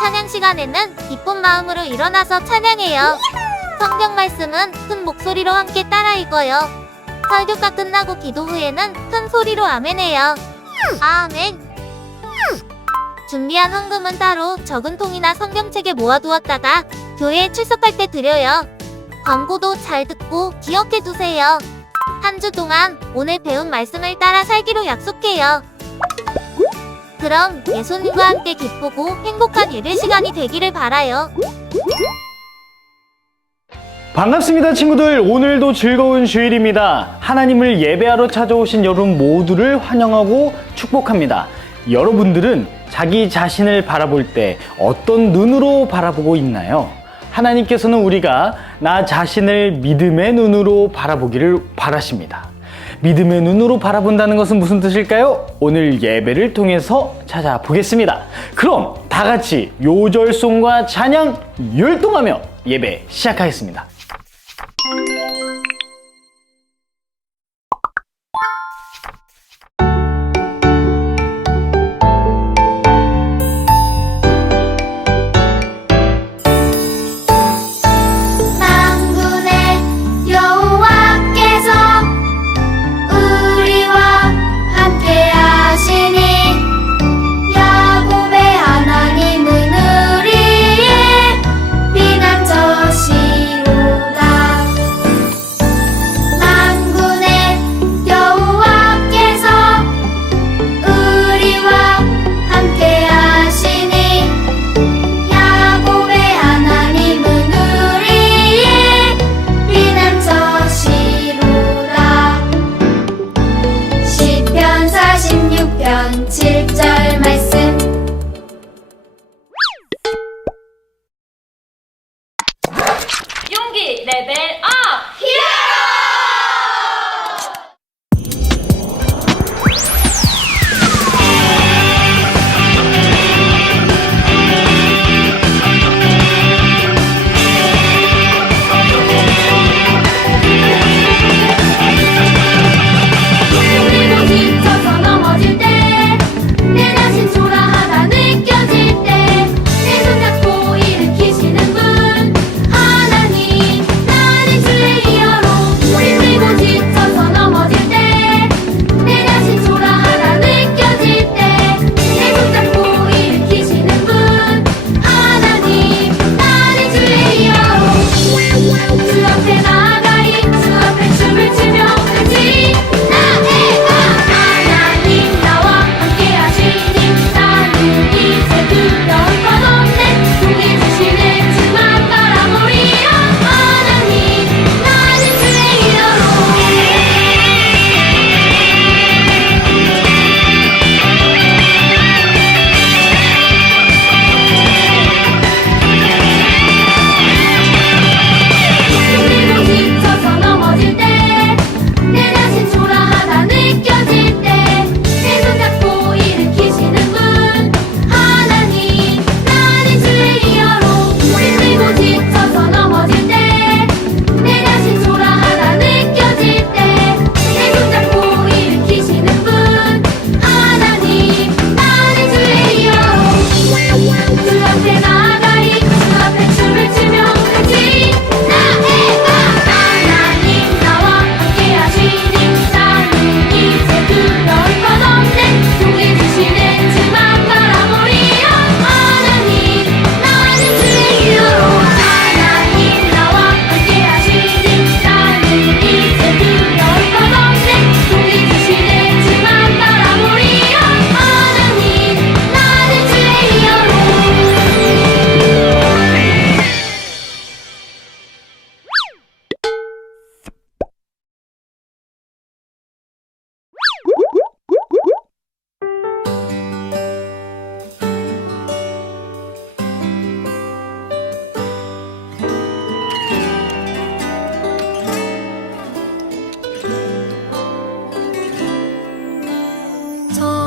찬양 시간에는 기쁜 마음으로 일어나서 찬양해요. 성경 말씀은 큰 목소리로 함께 따라 읽어요. 설교가 끝나고 기도 후에는 큰 소리로 아멘해요. 아멘. 준비한 헌금은 따로 적은 통이나 성경책에 모아두었다가 교회에 출석할 때 드려요. 광고도 잘 듣고 기억해 두세요. 한 주 동안 오늘 배운 말씀을 따라 살기로 약속해요. 그럼 예수님과 함께 기쁘고 행복한 예배 시간이 되기를 바라요. 반갑습니다 친구들 오늘도 즐거운 주일입니다 하나님을 예배하러 찾아오신 여러분 모두를 환영하고 축복합니다 여러분들은 자기 자신을 바라볼 때 어떤 눈으로 바라보고 있나요? 하나님께서는 우리가 나 자신을 믿음의 눈으로 바라보기를 바라십니다 믿음의 눈으로 바라본다는 것은 무슨 뜻일까요? 오늘 예배를 통해서 찾아보겠습니다 그럼 다 같이 요절송과 찬양 율동하며 예배 시작하겠습니다 Bebek と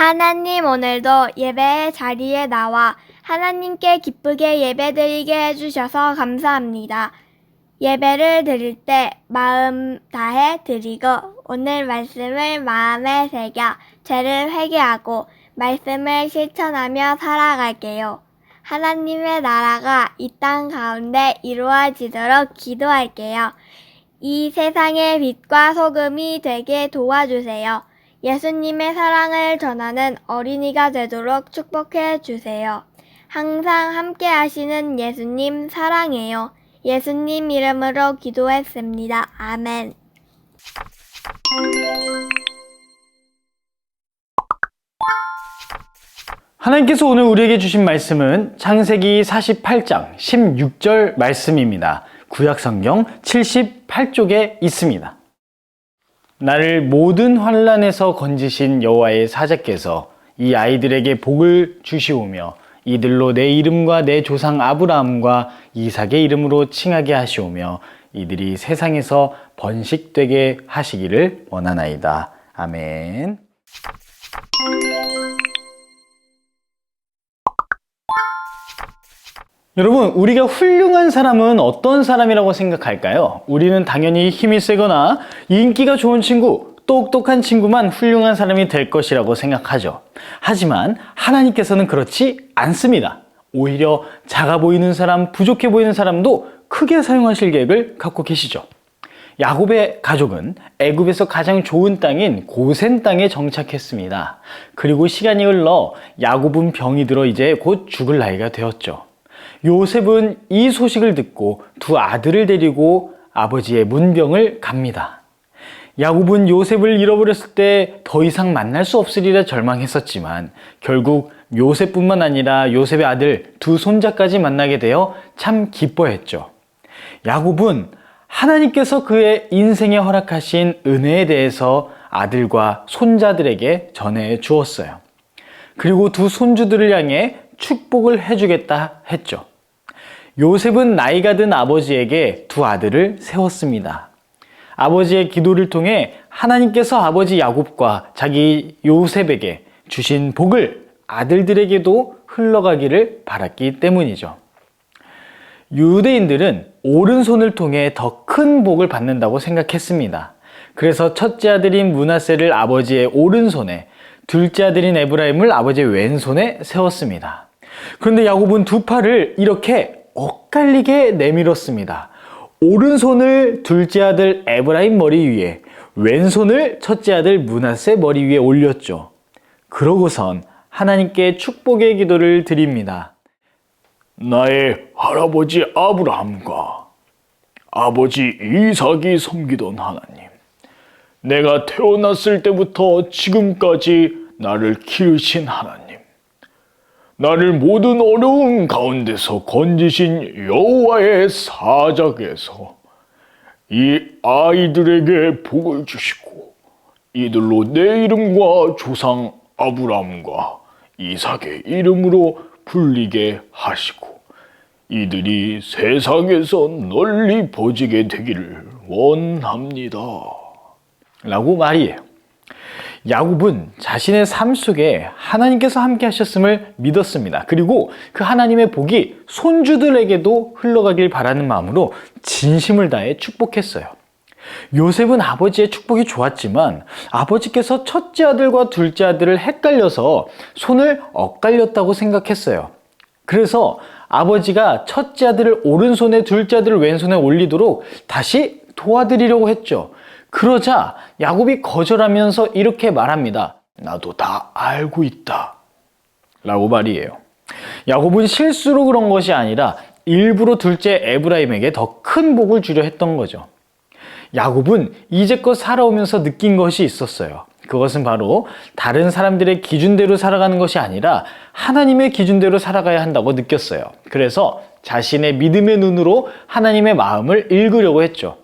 하나님 오늘도 예배의 자리에 나와 하나님께 기쁘게 예배드리게 해주셔서 감사합니다. 예배를 드릴 때 마음 다해 드리고 오늘 말씀을 마음에 새겨 죄를 회개하고 말씀을 실천하며 살아갈게요. 하나님의 나라가 이 땅 가운데 이루어지도록 기도할게요. 이 세상의 빛과 소금이 되게 도와주세요. 예수님의 사랑을 전하는 어린이가 되도록 축복해 주세요. 항상 함께 하시는 예수님 사랑해요. 예수님 이름으로 기도했습니다. 아멘. 하나님께서 오늘 우리에게 주신 말씀은 창세기 48장 16절 말씀입니다. 구약성경 78쪽에 있습니다. 나를 모든 환란에서 건지신 여호와의 사자께서 이 아이들에게 복을 주시오며 이들로 내 이름과 내 조상 아브라함과 이삭의 이름으로 칭하게 하시오며 이들이 세상에서 번식되게 하시기를 원하나이다. 아멘. 여러분, 우리가 훌륭한 사람은 어떤 사람이라고 생각할까요? 우리는 당연히 힘이 세거나 인기가 좋은 친구, 똑똑한 친구만 훌륭한 사람이 될 것이라고 생각하죠. 하지만 하나님께서는 그렇지 않습니다. 오히려 작아 보이는 사람, 부족해 보이는 사람도 크게 사용하실 계획을 갖고 계시죠. 야곱의 가족은 애굽에서 가장 좋은 땅인 고센 땅에 정착했습니다. 그리고 시간이 흘러 야곱은 병이 들어 이제 곧 죽을 나이가 되었죠. 요셉은 이 소식을 듣고 두 아들을 데리고 아버지의 문병을 갑니다. 야곱은 요셉을 잃어버렸을 때 더 이상 만날 수 없으리라 절망했었지만 결국 요셉뿐만 아니라 요셉의 아들 두 손자까지 만나게 되어 참 기뻐했죠. 야곱은 하나님께서 그의 인생에 허락하신 은혜에 대해서 아들과 손자들에게 전해 주었어요. 그리고 두 손주들을 향해 축복을 해주겠다 했죠. 요셉은 나이가 든 아버지에게 두 아들을 세웠습니다. 아버지의 기도를 통해 하나님께서 아버지 야곱과 자기 요셉에게 주신 복을 아들들에게도 흘러가기를 바랐기 때문이죠. 유대인들은 오른손을 통해 더 큰 복을 받는다고 생각했습니다. 그래서 첫째 아들인 문하세를 아버지의 오른손에, 둘째 아들인 에브라임을 아버지의 왼손에 세웠습니다. 그런데 야곱은 두 팔을 이렇게 엇갈리게 내밀었습니다. 오른손을 둘째 아들 에브라임 머리 위에, 왼손을 첫째 아들 문하세 머리 위에 올렸죠. 그러고선 하나님께 축복의 기도를 드립니다. 나의 할아버지 아브라함과 아버지 이삭이 섬기던 하나님, 내가 태어났을 때부터 지금까지 나를 기르신 하나님, 나를 모든 어려움 가운데서 건지신 여호와의 사작에서 이 아이들에게 복을 주시고 이들로 내 이름과 조상 아브라함과 이삭의 이름으로 불리게 하시고 이들이 세상에서 널리 퍼지게 되기를 원합니다. 라고 말이에요. 야곱은 자신의 삶 속에 하나님께서 함께 하셨음을 믿었습니다. 그리고 그 하나님의 복이 손주들에게도 흘러가길 바라는 마음으로 진심을 다해 축복했어요. 요셉은 아버지의 축복이 좋았지만 아버지께서 첫째 아들과 둘째 아들을 헷갈려서 손을 엇갈렸다고 생각했어요. 그래서 아버지가 첫째 아들을 오른손에 둘째 아들을 왼손에 올리도록 다시 도와드리려고 했죠. 그러자 야곱이 거절하면서 이렇게 말합니다. 나도 다 알고 있다. 라고 말이에요. 야곱은 실수로 그런 것이 아니라 일부러 둘째 에브라임에게 더 큰 복을 주려 했던 거죠. 야곱은 이제껏 살아오면서 느낀 것이 있었어요. 그것은 바로 다른 사람들의 기준대로 살아가는 것이 아니라 하나님의 기준대로 살아가야 한다고 느꼈어요. 그래서 자신의 믿음의 눈으로 하나님의 마음을 읽으려고 했죠.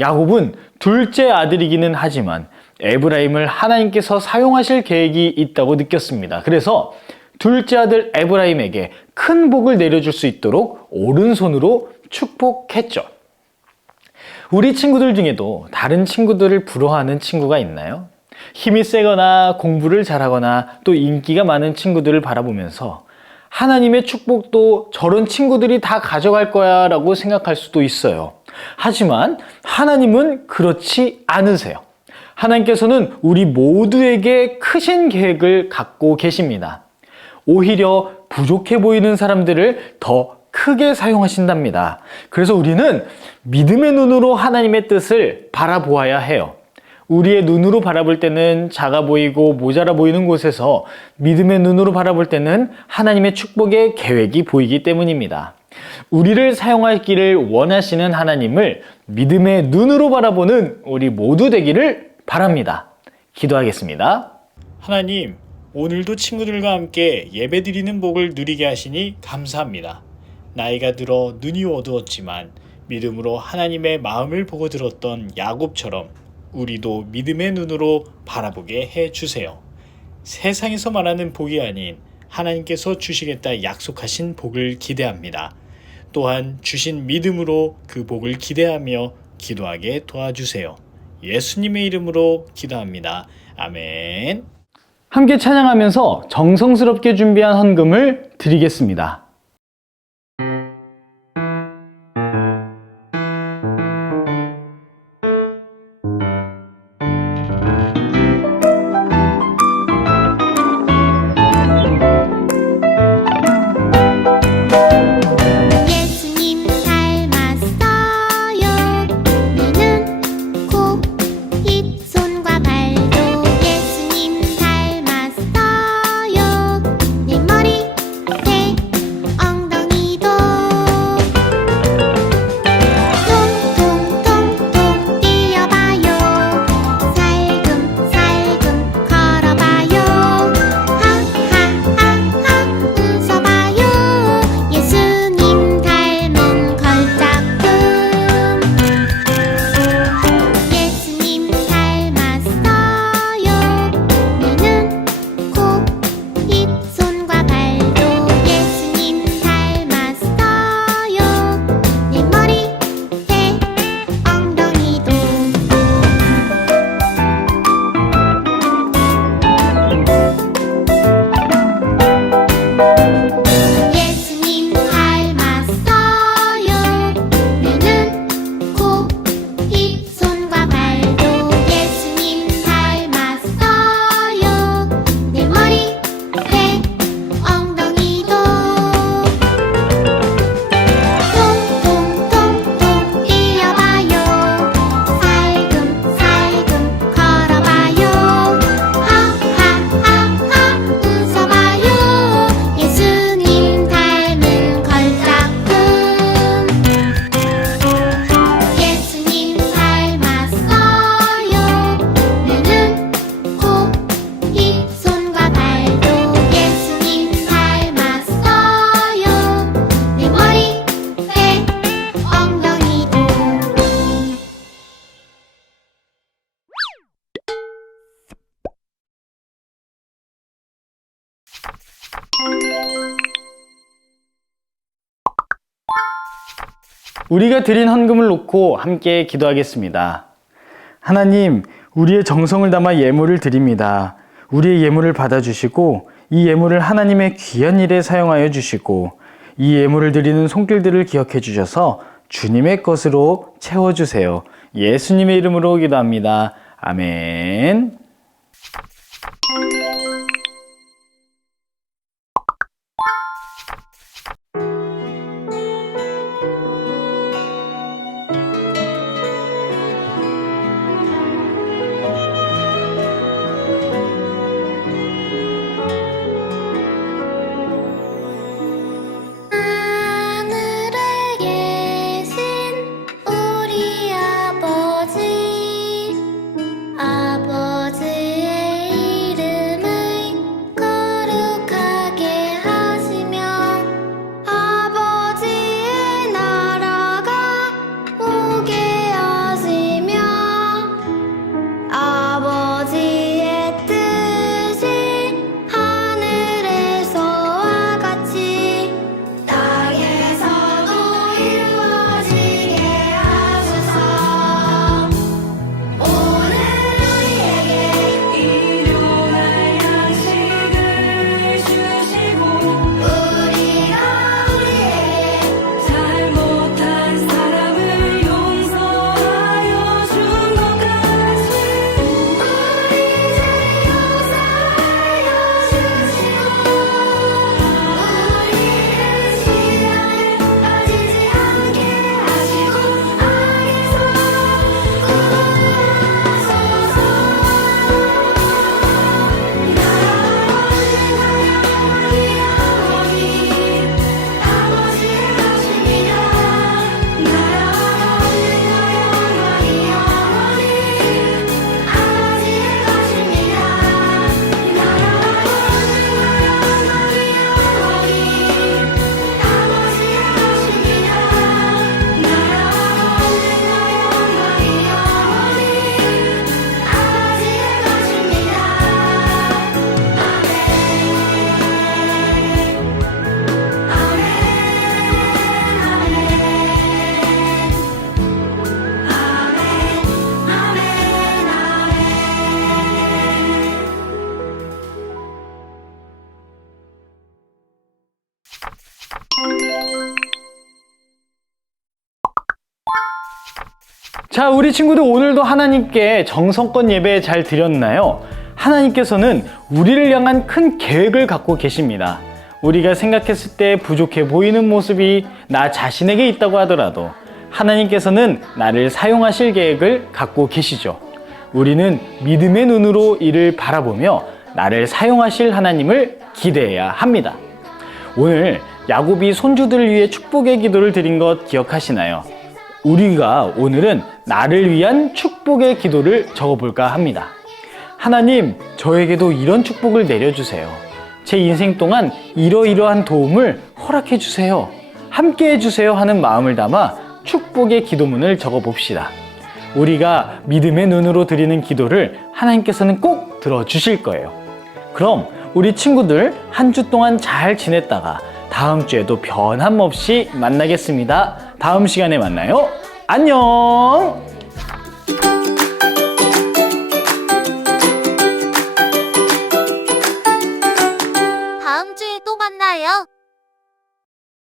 야곱은 둘째 아들이기는 하지만 에브라임을 하나님께서 사용하실 계획이 있다고 느꼈습니다. 그래서 둘째 아들 에브라임에게 큰 복을 내려줄 수 있도록 오른손으로 축복했죠. 우리 친구들 중에도 다른 친구들을 부러워하는 친구가 있나요? 힘이 세거나 공부를 잘하거나 또 인기가 많은 친구들을 바라보면서 하나님의 축복도 저런 친구들이 다 가져갈 거야 라고 생각할 수도 있어요. 하지만 하나님은 그렇지 않으세요. 하나님께서는 우리 모두에게 크신 계획을 갖고 계십니다. 오히려 부족해 보이는 사람들을 더 크게 사용하신답니다. 그래서 우리는 믿음의 눈으로 하나님의 뜻을 바라보아야 해요. 우리의 눈으로 바라볼 때는 작아 보이고 모자라 보이는 곳에서 믿음의 눈으로 바라볼 때는 하나님의 축복의 계획이 보이기 때문입니다. 우리를 사용하기를 원하시는 하나님을 믿음의 눈으로 바라보는 우리 모두 되기를 바랍니다. 기도하겠습니다. 하나님, 오늘도 친구들과 함께 예배 드리는 복을 누리게 하시니 감사합니다. 나이가 들어 눈이 어두웠지만 믿음으로 하나님의 마음을 보고 들었던 야곱처럼 우리도 믿음의 눈으로 바라보게 해 주세요. 세상에서 말하는 복이 아닌 하나님께서 주시겠다 약속하신 복을 기대합니다. 또한 주신 믿음으로 그 복을 기대하며 기도하게 도와주세요. 예수님의 이름으로 기도합니다. 아멘. 함께 찬양하면서 정성스럽게 준비한 헌금을 드리겠습니다. 우리가 드린 헌금을 놓고 함께 기도하겠습니다. 하나님, 우리의 정성을 담아 예물을 드립니다. 우리의 예물을 받아주시고, 이 예물을 하나님의 귀한 일에 사용하여 주시고, 이 예물을 드리는 손길들을 기억해 주셔서 주님의 것으로 채워주세요. 예수님의 이름으로 기도합니다. 아멘. 자, 우리 친구들 오늘도 하나님께 정성껏 예배 잘 드렸나요? 하나님께서는 우리를 향한 큰 계획을 갖고 계십니다. 우리가 생각했을 때 부족해 보이는 모습이 나 자신에게 있다고 하더라도 하나님께서는 나를 사용하실 계획을 갖고 계시죠. 우리는 믿음의 눈으로 이를 바라보며 나를 사용하실 하나님을 기대해야 합니다. 오늘 야곱이 손주들을 위해 축복의 기도를 드린 것 기억하시나요? 우리가 오늘은 나를 위한 축복의 기도를 적어볼까 합니다. 하나님, 저에게도 이런 축복을 내려주세요. 제 인생 동안 이러이러한 도움을 허락해 주세요. 함께 해주세요 하는 마음을 담아 축복의 기도문을 적어봅시다. 우리가 믿음의 눈으로 드리는 기도를 하나님께서는 꼭 들어주실 거예요. 그럼 우리 친구들 한 주 동안 잘 지냈다가 다음 주에도 변함없이 만나겠습니다. 다음 시간에 만나요. 안녕!